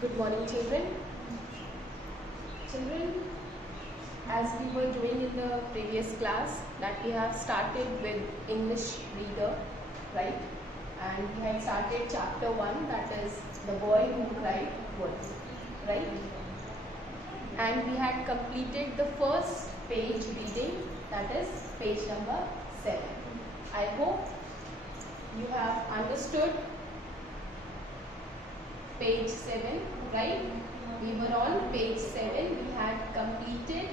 Good morning, children. Children, as we were doing in the previous class, that we have started with English reader, right? And we had started chapter 1, that is the boy who cried wolf, right? And we had completed the first page reading, that is page number 7. I hope you have understood page 7, right? We were on page 7. We had completed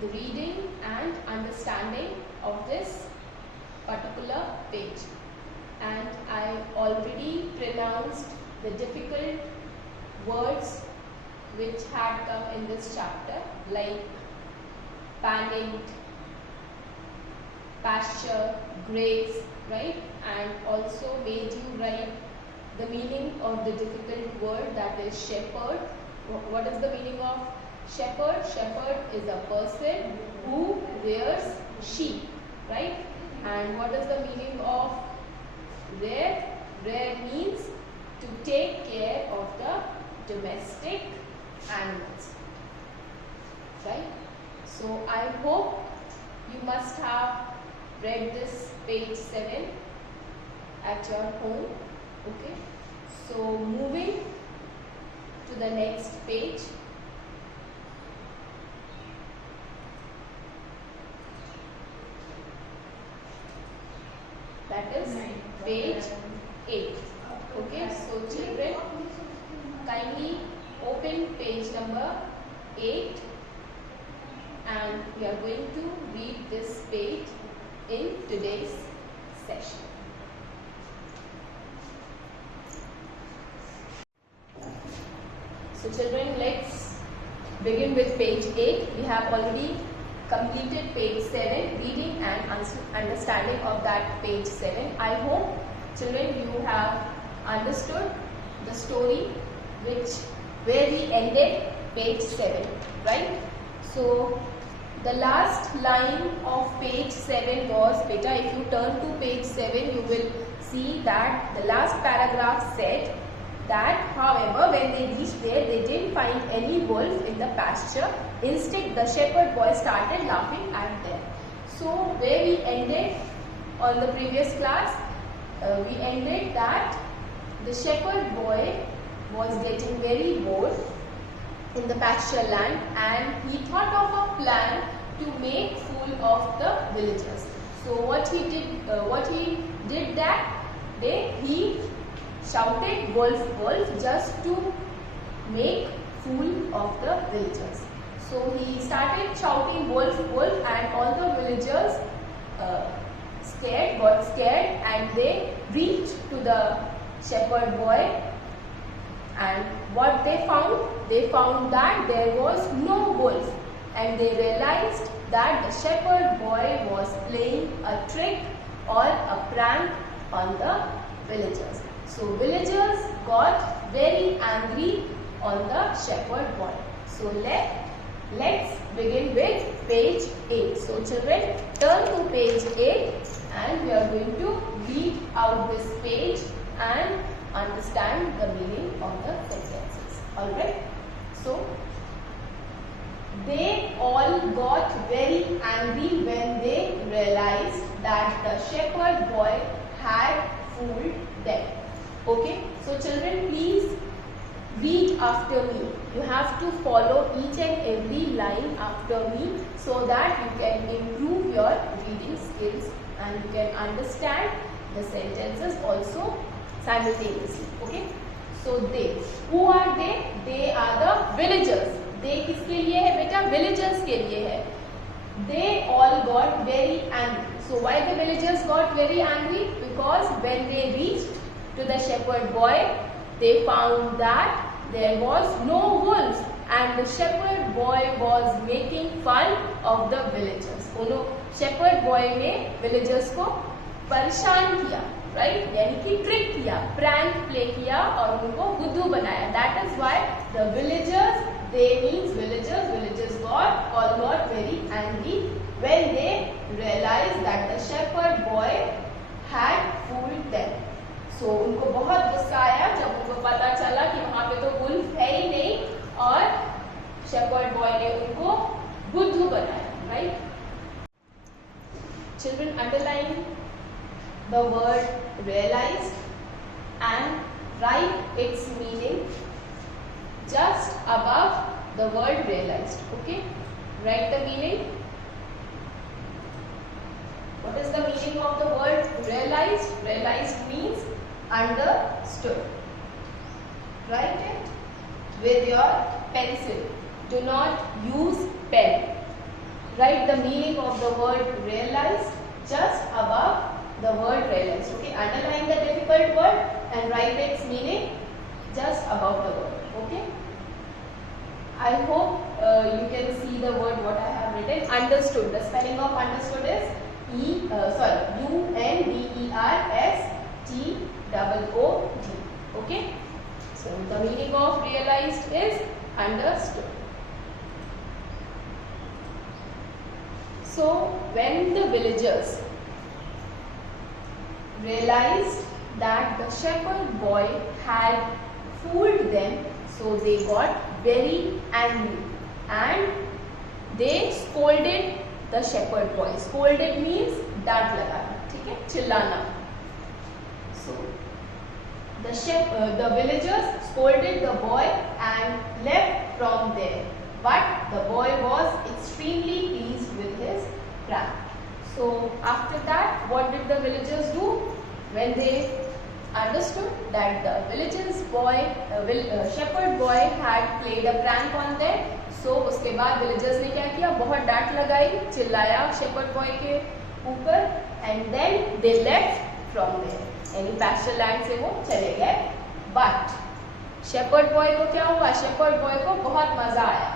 the reading and understanding of this particular page. And I already pronounced the difficult words which had come in this chapter, like panicked, pasture, grace, right? And also made you write the meaning of the difficult word, that is shepherd. What is the meaning of shepherd? Shepherd is a person who rears sheep, right? And what is the meaning of rear? Rear means to take care of the domestic animals, right? So I hope you must have read this page 7 at your home. Okay, so moving to the next page. That is page 8. Okay, so children, kindly open page number 8 and we are going to read this page in today's session. So children, let's begin with page 8. We have already completed page 7, reading and understanding of that page 7. I hope children you have understood the story where we ended page 7, right? So the last line of page 7 was, beta, if you turn to page 7, you will see that the last paragraph said that, however, when they reached there, they didn't find any wolf in the pasture. Instead, the shepherd boy started laughing at them. So, where we ended on the previous class, we ended that the shepherd boy was getting very bored in the pasture land and he thought of a plan to make fool of the villagers. So, what he did that day, he shouted wolf, wolf, just to make fool of the villagers. So he started shouting wolf, wolf, and all the villagers got scared and they reached to the shepherd boy, and what they found? They found that there was no wolf, and they realized that the shepherd boy was playing a trick or a prank on the villagers. So villagers got very angry on the shepherd boy. So let's begin with page 8. So children, turn to page 8 and we are going to read out this page and understand the meaning of the sentences. Alright? So they all got very angry when they realized that the shepherd boy had fooled them. Okay, so children, please read after me. You have to follow each and every line after me so that you can improve your reading skills and you can understand the sentences also simultaneously. Okay, so they, who are they? They are the villagers. They किसके लिए है बेटा? Villagers के लिए है. They all got very angry. So why the villagers got very angry? Because when they reached to the shepherd boy, they found that there was no wolf and the shepherd boy was making fun of the villagers. उन्होंने shepherd boy ने villagers को परेशान किया, right? यानी कि trick किया, prank play किया और उनको बुद्धू बनाया. That is why the villagers, they means villagers all got very angry when they realized that the shepherd boy had fooled them. सो उनको बहुत गुस्सा आया जब उनको पता चला कि वहां पे तो वुल्फ है ही नहीं और शेपर्ड बॉय ने उनको बुद्धू बनाया. Right? Children, underline the word realized and write its meaning just above the word realized. Okay? Write the meaning. What is the meaning of the word realized? Realized means understood. Write it with your pencil. Do not use pen. Write the meaning of the word realized just above the word realized. Okay, underline the difficult word and write its meaning just above the word. Okay, I hope you can see the word what I have written. Understood. The spelling of understood is UNDERSTOOD. Okay, so the meaning of realized is understood. So when the villagers realized that the shepherd boy had fooled them, so they got very angry and they scolded the shepherd boy. Scolded means डांट लगाना, ठीक है, चिल्लाना. So the villagers scolded the boy and left from there. But the boy was extremely pleased with his prank. So after that, what did the villagers do? When they understood that the shepherd boy had played a prank on them, so उसके बाद villagers ने क्या किया? बहुत डांट लगाई, चिल्लाया shepherd boy के ऊपर, and then they left from there. यानी pasture land से वो चले गए. But shepherd boy को क्या हुआ? shepherd boy को बहुत मजा आया.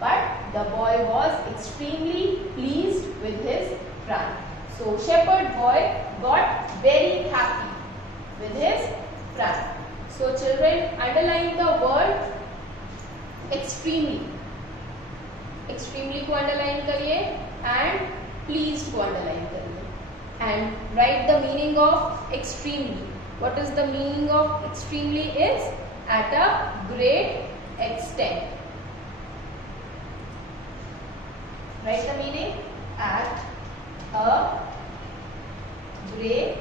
But the boy was extremely pleased with his prank. So shepherd boy got very happy with his prank. So children, underline the word extremely. Extremely को underline करिए and pleased को underline करिए. And write the meaning of extremely. What is the meaning of extremely? Is at a great extent. Write the meaning at a great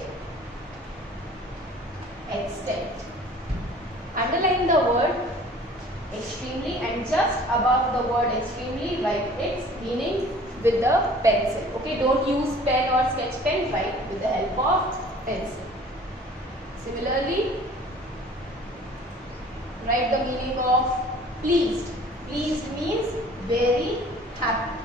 extent. Underline the word extremely and just above the word extremely write its meaning with the pencil. Okay, don't use pen or sketch pen, write with the help of pencil. Similarly, write the meaning of pleased. Pleased means very happy.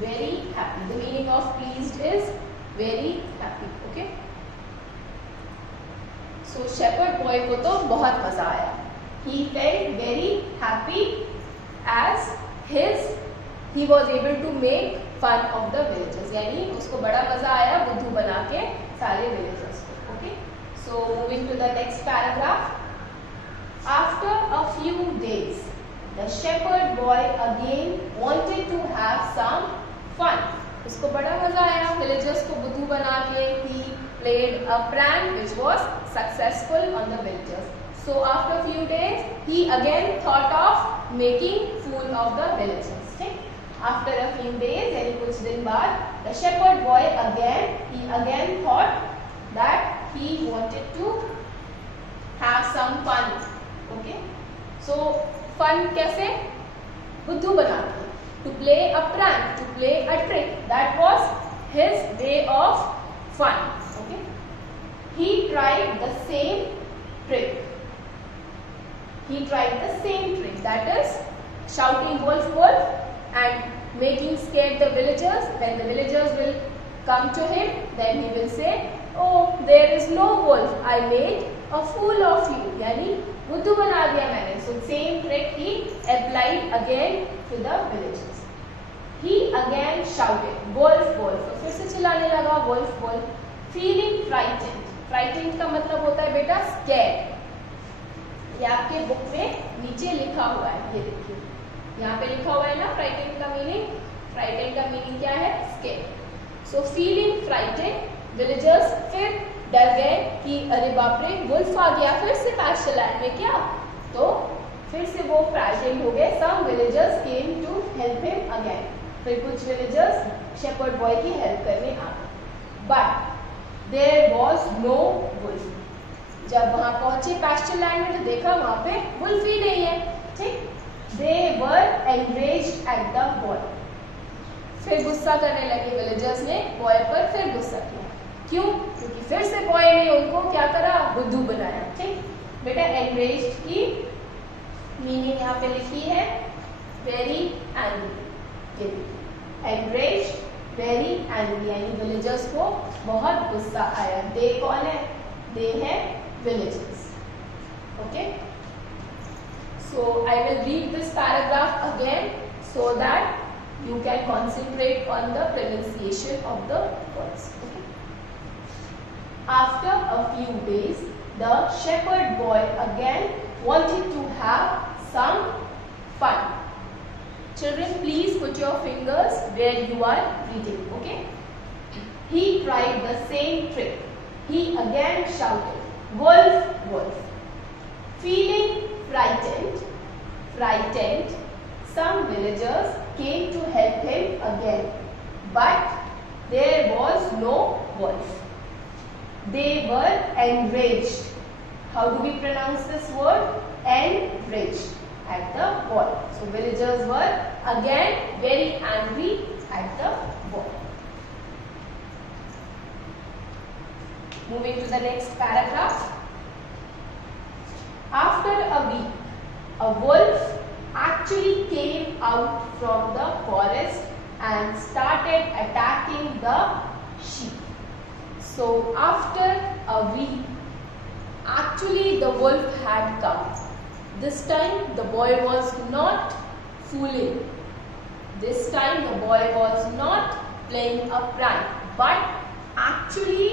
Very happy. The meaning of pleased is very happy. Okay. So shepherd boy को तो बहुत मजा आया. He felt very happy as he was able to make fun of the villagers. यानी उसको बड़ा मजा आया बुद्धू बना के सारे villagers को. Okay. So moving to the next paragraph. After a few days, the shepherd boy again wanted to have some fun. उसको बड़ा मजा आया villagers को बुद्धू बना के. He played a prank which was successful on the villagers. So after a few days, he again thought of making fool of the villagers. Okay? After a few days, यानी कुछ दिन बाद, the shepherd boy again thought that he wanted to have some fun. Okay? So fun कैसे? बुद्धू बना के. To play a prank, to play a trick. That was his way of fun. Okay? He tried the same trick. That is shouting wolf wolf and making scared the villagers. When the villagers will come to him, then he will say, oh, there is no wolf. I made a fool of you. यानी बुद्धू बना दिया मैंने. So same trick he applied again to the villagers. He again shouted, wolf wolf. तो फिर से चिल्लाने लगा wolf wolf. Feeling frightened, frightened का मतलब होता है बेटा स्कैर्ड। ये आपके बुक में नीचे लिखा हुआ है, ये देखिए यहाँ पे लिखा हुआ है ना फ्राइटेंड का मीनिंग। फ्राइटेंड का मीनिंग क्या है? Scared. So feeling frightened, villagers फिर डर गए कि अरे बाप रे वुल्फ आ गया फिर से पास्चर लैंड में क्या, तो फिर से वो फ्राइटेंड हो गए। Some villagers came to help him again, फिर कुछ विलेजर्स शेपर्ड बॉय की हेल्प करने आ गए। But there was no wolf, जब वहां पहुंचे पास्चर लैंड में तो देखा वहां पे वुल्फ ही नहीं है। ठीक, दे वर एनरेज्ड एट द बॉय, फिर गुस्सा करने लगे विलेजर्स ने बॉय पर, फिर गुस्सा किया। क्यों? क्योंकि फिर से बॉय ने उनको क्या करा? बुद्धू बनाया। ठीक बेटा, एनरेज्ड की मीनिंग यहाँ पे लिखी है very angry. Enraged, very angry, यानी विलेजर्स को बहुत गुस्सा आया। दे कौन है? दे है villages. Okay, so I will read this paragraph again so that you can concentrate on the pronunciation of the words. Okay, after a few days the shepherd boy again wanted to have some fun. Children, please put your fingers where you are reading. Okay, he tried the same trick. He again shouted, "Wolf, wolf!" Feeling frightened, some villagers came to help him again, but there was no wolf. They were enraged. How do we pronounce this word? Enraged at the boy. So villagers were again very angry at the boy. Moving to the next paragraph. After a week, a wolf actually came out from the forest and started attacking the sheep. So after a week, actually the wolf had come. This time the boy was not fooling. This time the boy was not playing a prank, but actually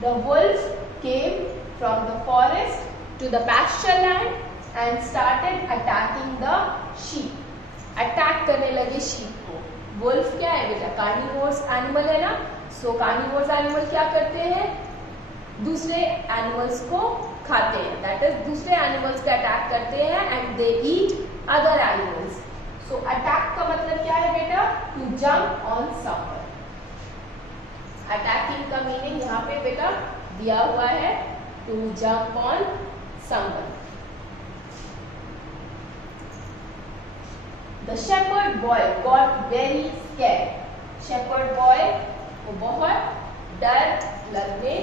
the wolf came from the forest to the pasture land and started attacking the sheep. Attack करने लगे sheep को। wolf क्या है बेटा? carnivorous animal है ना। so carnivorous animal क्या करते हैं? दूसरे animals को खाते हैं, that is दूसरे animals का attack करते हैं and they eat other animals. so attack का मतलब क्या है बेटा? to jump on someone. Attacking का मीनिंग यहाँ पे बेटा दिया हुआ है, to jump on someone. The shepherd boy got very scared. Shepherd boy को बहुत डर लगने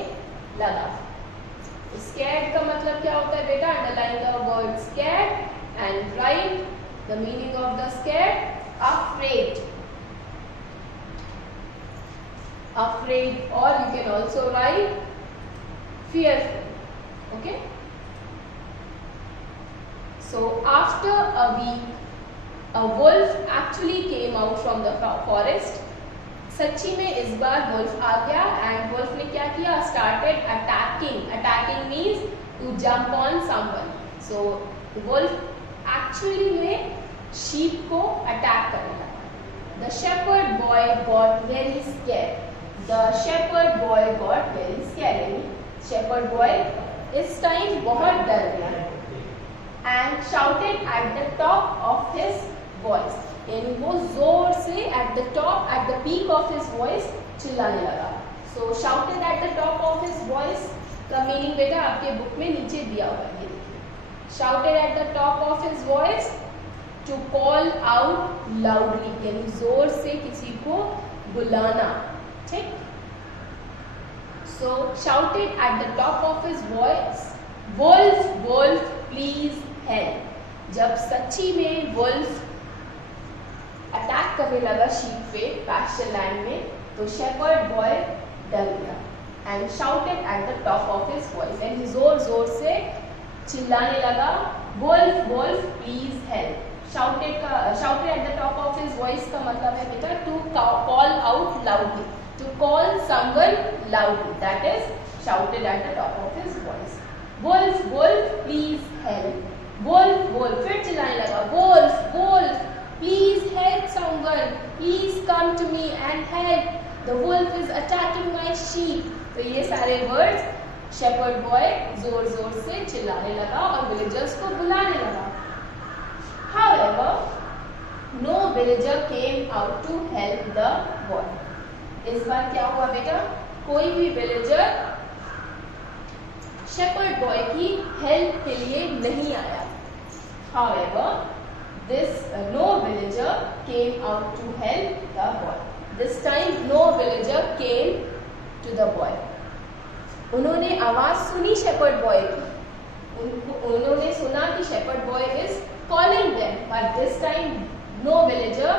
लगा। स्कैर्ड का मतलब क्या होता है बेटा? Underline the word scared and right the meaning of the scared, afraid. Afraid, or you can also write fearful. Okay, so after a week a wolf actually came out from the forest. सच्ची में इस बार wolf आ गया and wolf ने क्या किया? started attacking. Attacking means to jump on someone. so the wolf actually में sheep को attack करने लगा. the shepherd boy got very scared. The shepherd boy got very scared. Shepherd boy इस time बहुत डर गया and shouted at the top of his voice. यानी वो जोर से at the top, at the peak of his voice चिल्लाने लगा. So shouted at the top of his voice का मीनिंग बेटा आपके बुक में नीचे दिया हुआ है. Shouted at the top of his voice to call out loudly, यानी जोर से किसी को बुलाना. ठीक. So shouted at the top of his voice, "Wolf, wolf, please help." जब सच्ची में wolf अटैक करने लगा शीप पे pasture land में, तो shepherd boy डर गया and shouted at the top of his voice, यानी जोर जोर से चिल्लाने लगा, "Wolf, wolf, please help." shouted at the top of his voice का मतलब है बेटा to call out loudly. to call someone loudly, that is shouted at the top of his voice. Wolf, wolf, please help. Wolf, wolf, फिर चिल्लाने लगा. Wolf, wolf, please help someone. Please come to me and help. The wolf is attacking my sheep. तो ये सारे words shepherd boy जोर जोर से चिल्लाने लगा और villagers को बुलाने लगा. However, no villager came out to help the boy. इस बार क्या हुआ बेटा? कोई भी villager shepherd boy की help के लिए नहीं आया. However, no villager came out to help the boy. This time no villager came to the boy. उन्होंने आवाज सुनी shepherd boy की. उन्होंने सुना कि shepherd boy is calling them, but this time no villager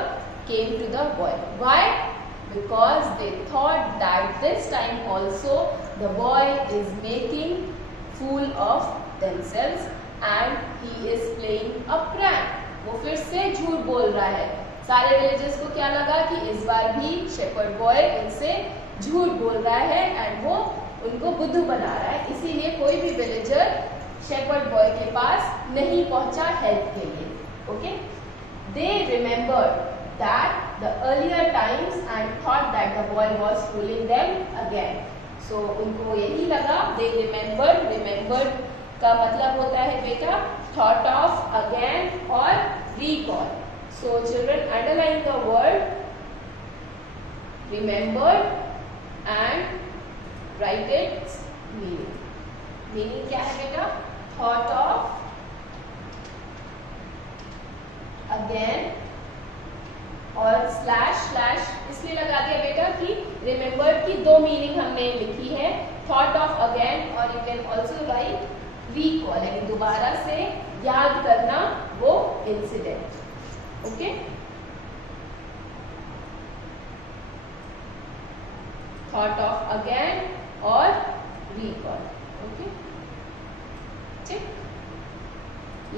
came to the boy. Why? Because they thought that this time also the boy is making fool of themselves and he is playing a prank. वो फिर से झूठ बोल रहा है. सारे villagers को क्या लगा कि इस बार भी शेपर्ड बॉय इनसे झूठ बोल रहा है एंड वो उनको बुद्धू बना रहा है. इसीलिए कोई भी विलेजर शेपर्ड बॉय के पास नहीं पहुंचा हेल्प के लिए. Okay, they remembered that the earlier times and thought that the boy was fooling them again. So उनको यही लगा. दे रिमेंबर्ड का मतलब होता है बेटा thought of, again or recall. So children, underline the word remembered and write its meaning. Meaning क्या है बेटा? Thought of, again और slash इसलिए लगा दिया बेटा कि remembered की दो मीनिंग हमने लिखी है. Thought of again और you can also write recall, यानी दोबारा से याद करना वो incident. Okay, thought of again और recall. ओके, ठीक,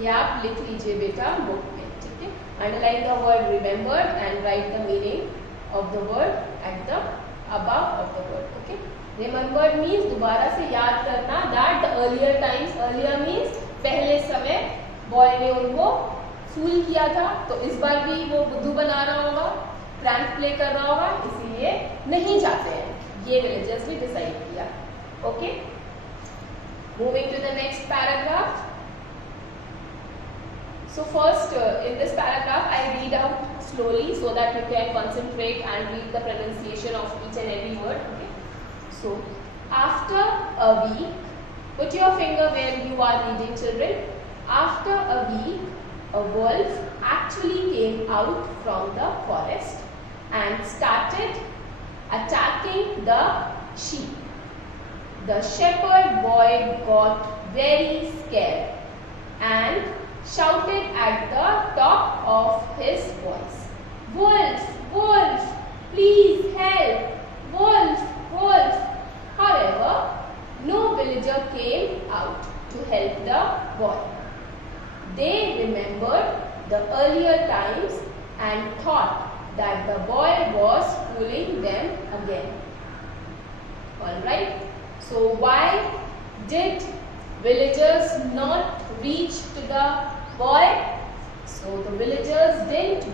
ये आप लिख लीजिए बेटा बुक में. ठीक है, underline the word remembered and right the meaning of the word at the above of the word. Okay, remembered means दोबारा से याद करना. That the earlier times, earlier means पहले समय बॉय ने उनको फूल किया था, तो इस बार भी वो बुद्धू बना रहा होगा, प्रैंक प्ले कर रहा होगा, इसीलिए नहीं जाते हैं. ये विलेजर्स भी डिसाइड किया. Okay, moving to the next paragraph. So first in this paragraph I read out slowly so that you can concentrate and read the pronunciation of each and every word. Okay. So after a week, put your finger where you are reading, children. After a week, a wolf actually came out from the forest and started attacking the sheep. The shepherd boy got very scared and shouted at the top of his voice, "Wolf, wolf, please help! Wolf, wolf!" However, no villager came out to help the boy. They remembered the earlier times and thought that the boy was fooling them again. Alright, so why did villagers not reach to the boy? So the villagers didn't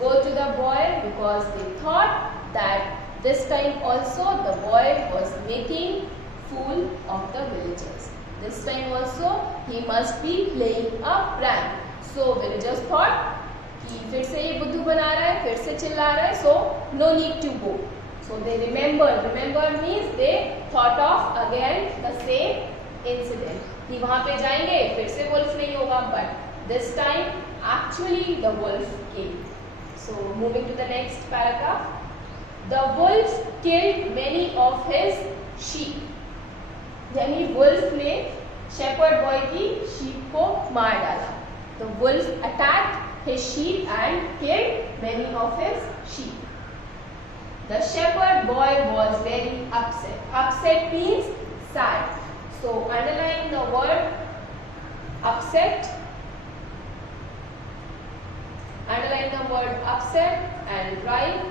go to the boy because they thought that this time also the boy was making fool of the villagers. This time also he must be playing a prank. So villagers thought कि फिर से ये बुद्धू बना रहा है, फिर से चिल्ला रहा है, so no need to go. So they remembered. Remembered means they thought of again the same incident. कि वहाँ पे जाएंगे फिर से wolf नहीं होगा, but this time actually the wolf came. So moving to the next paragraph. The wolf killed many of his sheep. यानी wolf ने shepherd boy की sheep को मार डाला. The wolf attacked his sheep and killed many of his sheep. The shepherd boy was very upset. Upset means sad. So underline the word upset. Underline the word upset and write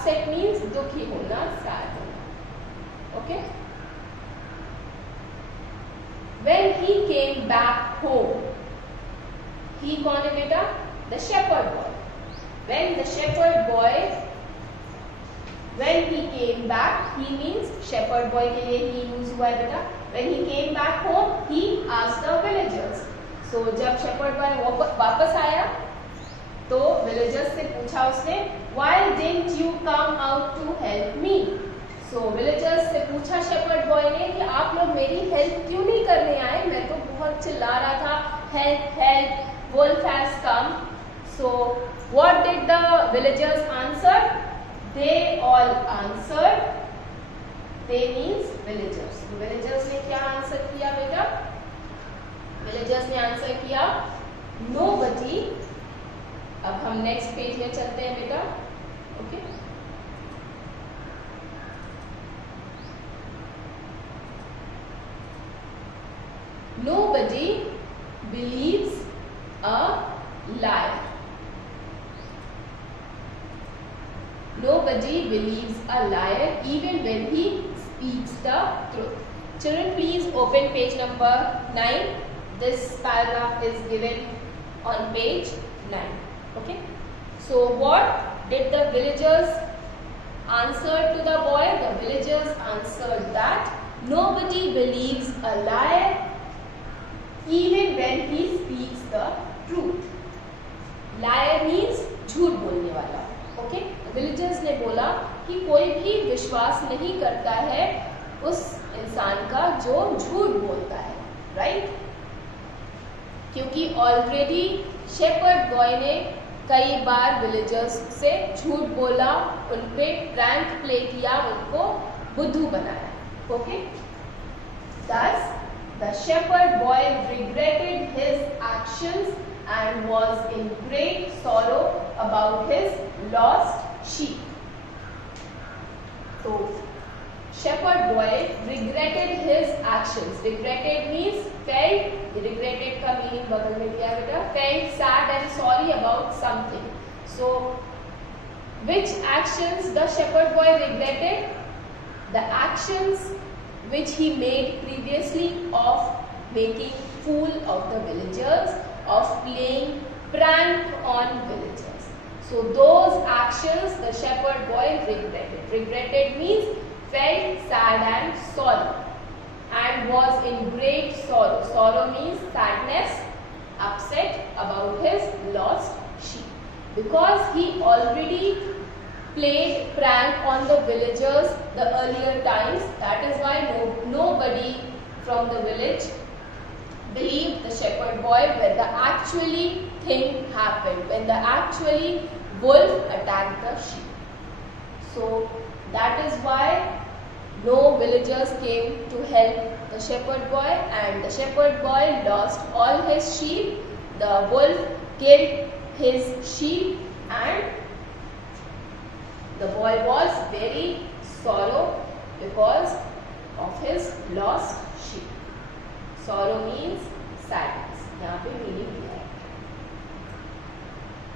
upset means दुखी होना, sad होना। Okay, when he came back home, he कौन है बेटा? The shepherd boy. When the shepherd boy, when he came back, he means shepherd boy के लिए he use हुआ है बेटा। When he came back home, he asked the villagers. So जब shepherd boy वापस आया तो विलेजर्स से पूछा उसने, why didn't you come out to help me? So villagers से पूछा शेपर्ड बॉय ने कि आप लोग मेरी हेल्प क्यों नहीं करने आए? मैं तो बहुत चिल्ला रहा था, help help, wolf has come. So what did the villagers answer? They all answered, they means villagers. Villagers ने क्या आंसर किया बेटा? विलेजर्स ने आंसर किया नोबडी। अब हम नेक्स्ट पेज में चलते हैं बेटा। Okay, nobody believes a liar. Nobody believes a liar even when he speaks the truth. Children, please open page number 9. This paragraph is given on page 9. Okay, so what did the villagers answer to the boy? The villagers answered that nobody believes a liar even when he speaks the truth. Liar means झूठ बोलने वाला। Okay, villagers ने बोला कि कोई भी विश्वास नहीं करता है उस इंसान का जो झूठ बोलता है, राइट? क्योंकि ऑलरेडी शेपर्ड बॉय ने कई बार विलेजर्स से झूठ बोला, उन पे प्रैंक प्ले किया, उनको बुद्धू बनाया। Okay, thus the shepherd boy regretted his actions and was in great sorrow about his lost sheep. So shepherd boy regretted his actions. Regretted means felt. Regretted का meaning बगल में दिया बेटा, felt sad and sorry about something. So which actions the shepherd boy regretted? The actions which he made previously of making fool of the villagers, of playing prank on villagers. So those actions the shepherd boy regretted. Regretted means felt sad and sorry, and was in great sorrow. Sorrow means sadness, upset about his lost sheep, because he already played prank on the villagers the earlier times. That is why nobody from the village believed the shepherd boy when the actually thing happened, when the actually wolf attacked the sheep. So that is why no villagers came to help the shepherd boy, and the shepherd boy lost all his sheep. The wolf killed his sheep and the boy was very sorrow because of his lost sheep. Sorrow means sadness. यहाँ पे meaning दिया है।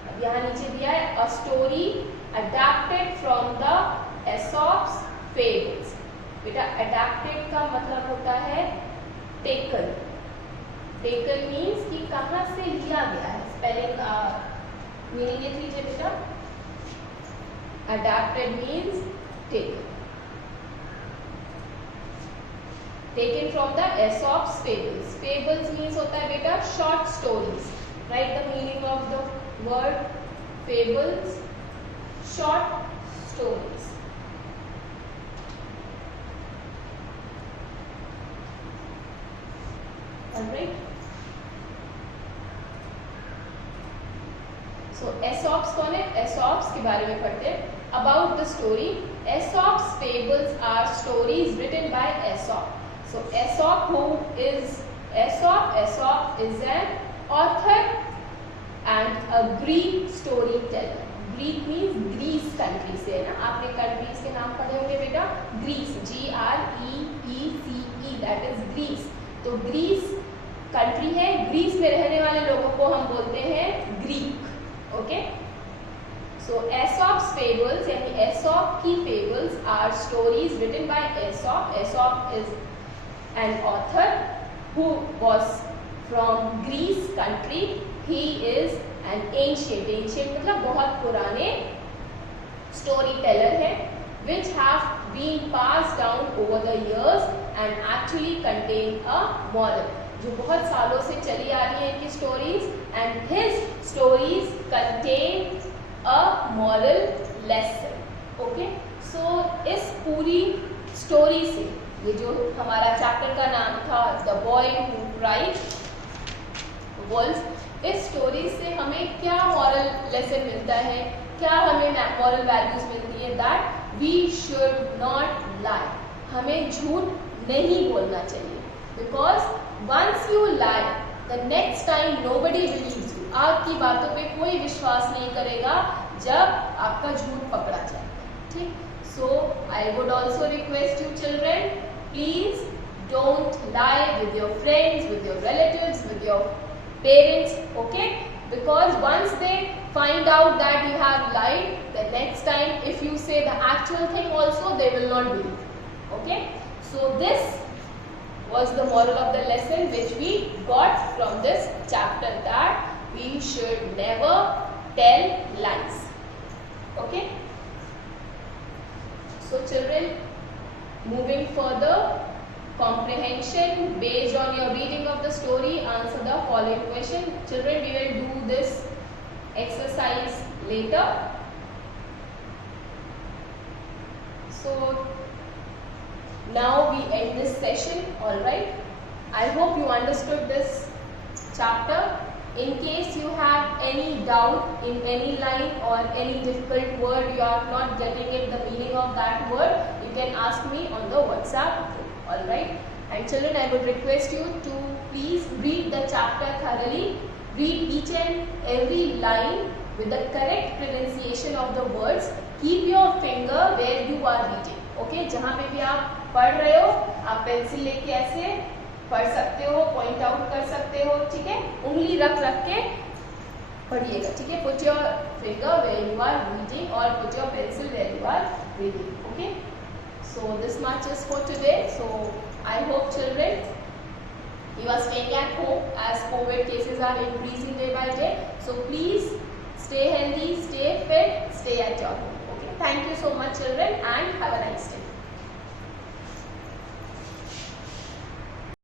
अब यहाँ नीचे दिया है a story adapted from the Aesop's fables. बेटा adapted का मतलब होता है taken. Taken means कि कहाँ से लिया गया है। स्पेलिंग मीनिंग लिख लीजिए बेटा। Adapted means taken. Taken from the Aesop's fables. Fables means होता है बेटा short stories. Write the meaning of the word fables. Short stories. Alright. So Aesop's कौन है? Aesop's के बारे में पढ़ते हैं। About the story, Aesop's fables are stories written by Aesop. So Aesop, who is Aesop? Aesop is an author and a Greek storyteller. Greek means Greece country से है ना, आपने countries के नाम पढ़े होंगे बेटा। Greece, G-R-E-E-C-E, that is Greece. तो Greece country है, Greece में रहने वाले लोगों को हम बोलते हैं Greek. Okay, So Aesop's fables यानी Aesop की fables are stories written by Aesop. Aesop is an author who was from Greece country. He is an ancient मतलब बहुत पुराने story teller है, which have been passed down over the years and actually contain a moral. जो बहुत सालों से चली आ रही है इनकी stories and his stories contain a moral lesson. Okay, so इस पूरी story से ये जो हमारा चैप्टर का नाम था The Boy Who Cried Wolf, इस स्टोरी से हमें क्या मॉरल लेसन मिलता है, क्या हमें मॉरल वैल्यूज मिलती है? That we should not lie, हमें झूठ नहीं बोलना चाहिए, because once you lie the next time nobody believes you, आपकी बातों पे कोई विश्वास नहीं करेगा जब आपका झूठ पकड़ा जाए. ठीक, so I would also request you children, please don't lie with your friends, with your relatives, with your parents, okay? Because once they find out that you have lied, the next time if you say the actual thing also, they will not believe. Okay? So this was the moral of the lesson which we got from this chapter, that we should never tell lies. Okay? So children, moving further, comprehension based on your reading of the story, answer the following question. Children, we will do this exercise later. So now we end this session. All right, I hope you understood this chapter. In case you have any doubt in any line or any difficult word, you are not getting it, the meaning of that word, you can ask me on the WhatsApp group. All right, and children, I would request you to please read the chapter thoroughly, read each and every line with the correct pronunciation of the words. Keep your finger where you are reading. Okay, जहाँ पे भी आप पढ़ रहे हो, आप pencil लेके ऐसे पढ़ सकते हो, पॉइंट आउट कर सकते हो. ठीक है, उंगली रख के पढ़िएगा. ठीक है, put your finger where you are reading or put your pencil where you are reading. Okay. So this much is for today. So I hope children, you are staying at home as COVID cases are increasing day by day. So please stay healthy, stay fit, stay at your home. Okay. Thank you so much children and have a nice day.